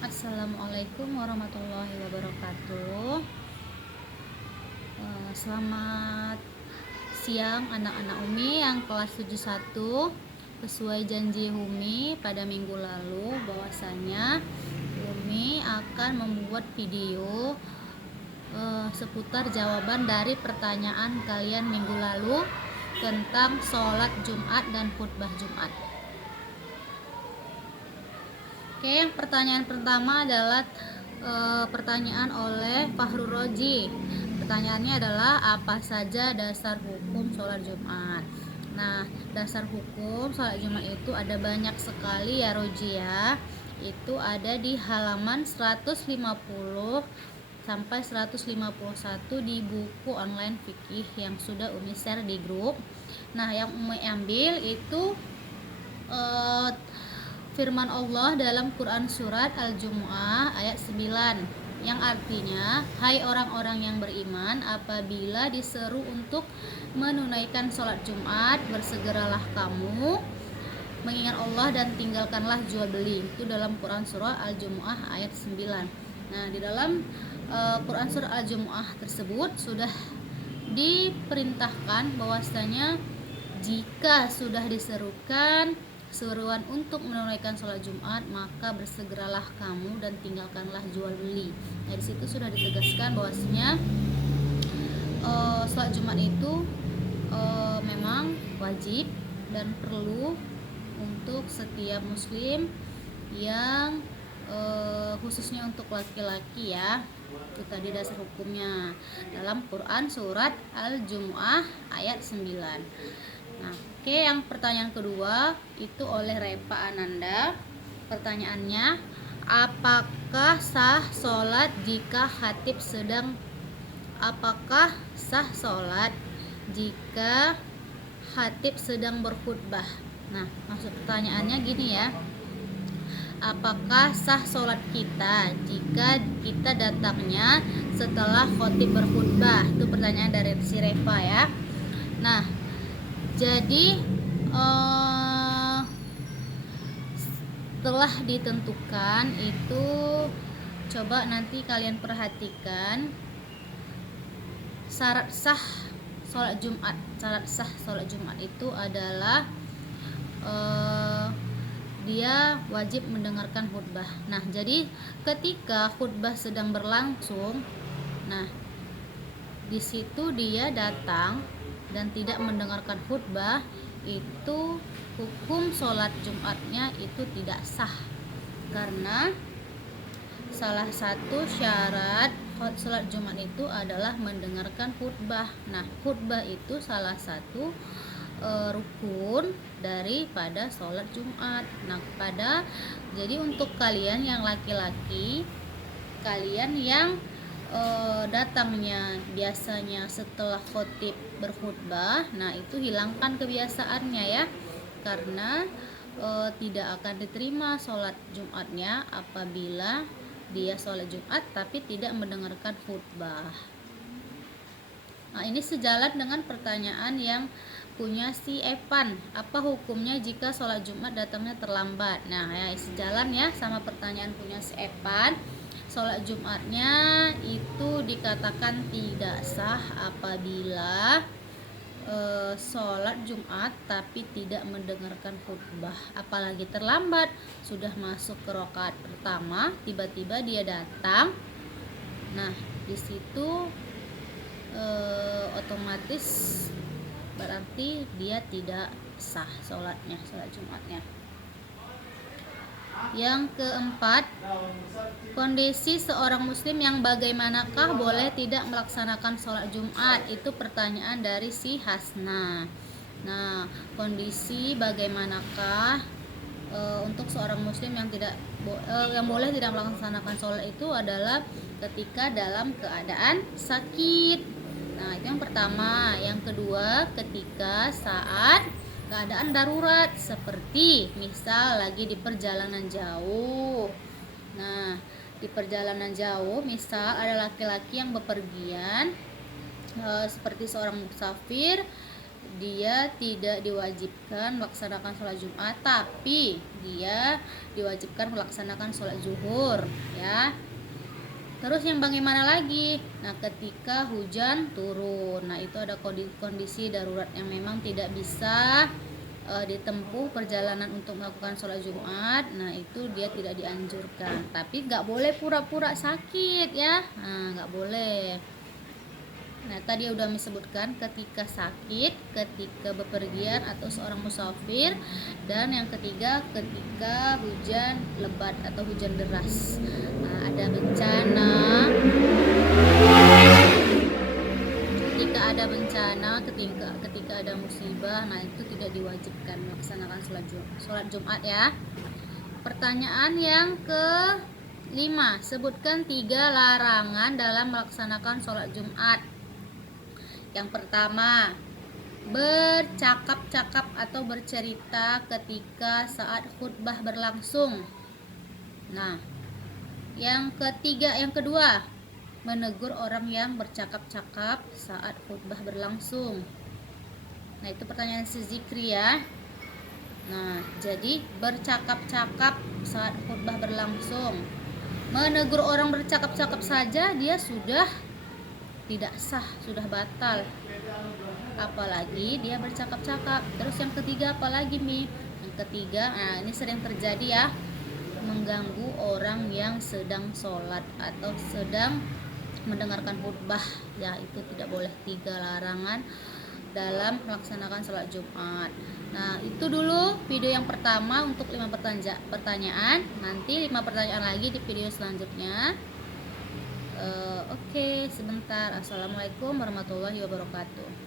Assalamualaikum warahmatullahi wabarakatuh. Selamat siang anak-anak Umi yang kelas 71. Sesuai janji Umi pada minggu lalu bahwasanya Umi akan membuat video seputar jawaban dari pertanyaan kalian minggu lalu tentang sholat Jumat dan khutbah Jumat. Oke, yang pertanyaan pertama adalah pertanyaan oleh Fahrul Roji. Pertanyaannya adalah apa saja dasar hukum sholat Jumat? Nah, dasar hukum sholat Jumat itu ada banyak sekali ya Roji ya. Itu ada di halaman 150 sampai 151 di buku online fikih yang sudah Umi share di grup. Nah, yang Umi ambil itu firman Allah dalam Quran surat Al-Jumu'ah ayat 9 yang artinya, hai orang-orang yang beriman, apabila diseru untuk menunaikan sholat Jumat, bersegeralah kamu mengingat Allah dan tinggalkanlah jual beli. Itu dalam Quran surah Al-Jumu'ah ayat 9. Nah, di dalam Quran surah Al-Jumu'ah tersebut sudah diperintahkan bahwasanya jika sudah diserukan seruan untuk menunaikan sholat Jumat, maka bersegeralah kamu dan tinggalkanlah jual beli. Nah, di situ sudah ditegaskan bahwasanya sholat Jumat itu memang wajib dan perlu untuk setiap muslim yang khususnya untuk laki-laki ya. Itu tadi dasar hukumnya dalam Quran surat Al-Jumu'ah ayat 9. Nah, oke, yang pertanyaan kedua itu oleh Repa Ananda. Pertanyaannya, apakah sah sholat jika khatib sedang berkhutbah? Nah, maksud pertanyaannya gini ya. Apakah sah sholat kita jika kita datangnya setelah khatib berkhutbah? Itu pertanyaan dari si Repa ya. Nah, jadi setelah ditentukan itu, coba nanti kalian perhatikan syarat sah sholat Jumat. Syarat sah sholat Jumat itu adalah dia wajib mendengarkan khutbah. Nah, jadi ketika khutbah sedang berlangsung, nah di situ dia datang dan tidak mendengarkan khutbah, itu hukum sholat Jumatnya itu tidak sah, karena salah satu syarat sholat Jumat itu adalah mendengarkan khutbah. Nah, khutbah itu salah satu rukun daripada sholat Jumat. Nah, jadi untuk kalian yang laki-laki, kalian yang datangnya biasanya setelah khotib berkhutbah, nah itu hilangkan kebiasaannya ya, karena tidak akan diterima sholat Jumatnya apabila dia sholat Jumat tapi tidak mendengarkan khutbah. Nah, ini sejalan dengan pertanyaan yang punya si Evan, apa hukumnya jika sholat Jumat datangnya terlambat? Nah, ya sejalan ya sama pertanyaan punya si Evan. Sholat Jumatnya itu dikatakan tidak sah apabila sholat Jumat tapi tidak mendengarkan khutbah, apalagi terlambat, sudah masuk ke rakaat pertama tiba-tiba dia datang. Nah, di situ otomatis berarti dia tidak sah sholat Jumatnya. Yang keempat, kondisi seorang muslim yang bagaimanakah boleh tidak melaksanakan sholat Jumat? Itu pertanyaan dari si Hasna. Nah, kondisi bagaimanakah untuk seorang muslim yang yang boleh tidak melaksanakan sholat itu adalah ketika dalam keadaan sakit. Nah, itu yang pertama. Yang kedua, ketika saat keadaan darurat, seperti misal lagi di perjalanan jauh. Nah, di perjalanan jauh misal ada laki-laki yang bepergian seperti seorang musafir dia tidak diwajibkan melaksanakan sholat Jumat, tapi dia diwajibkan melaksanakan sholat zuhur ya. Terus yang bagaimana lagi? Nah, ketika hujan turun, nah itu ada kondisi darurat yang memang tidak bisa ditempuh perjalanan untuk melakukan sholat Jumat. Nah, itu dia tidak dianjurkan, tapi nggak boleh pura-pura sakit ya. Nah, nggak boleh. Nah, tadi udah disebutkan ketika sakit, ketika bepergian atau seorang musafir, dan yang ketiga ketika hujan lebat atau hujan deras. Nah, ada bencana. Ketika ada musibah, nah itu tidak diwajibkan melaksanakan sholat Jumat ya. Pertanyaan yang ke-5, sebutkan 3 larangan dalam melaksanakan sholat Jumat. Yang pertama, bercakap-cakap atau bercerita ketika saat khutbah berlangsung. Nah, yang kedua, menegur orang yang bercakap-cakap saat khutbah berlangsung. Nah, itu pertanyaan Zikri ya. Nah, jadi bercakap-cakap saat khutbah berlangsung. Menegur orang bercakap-cakap saja dia sudah tidak sah, sudah batal. Apalagi dia bercakap-cakap. Terus yang ketiga apalagi Mi? Yang ketiga, nah ini sering terjadi ya, mengganggu orang yang sedang sholat atau sedang mendengarkan khutbah ya, itu tidak boleh. 3 larangan dalam melaksanakan sholat Jumat. Nah, itu dulu video yang pertama untuk 5 pertanyaan. Nanti 5 pertanyaan lagi di video selanjutnya. Oke, sebentar. Assalamualaikum warahmatullahi wabarakatuh.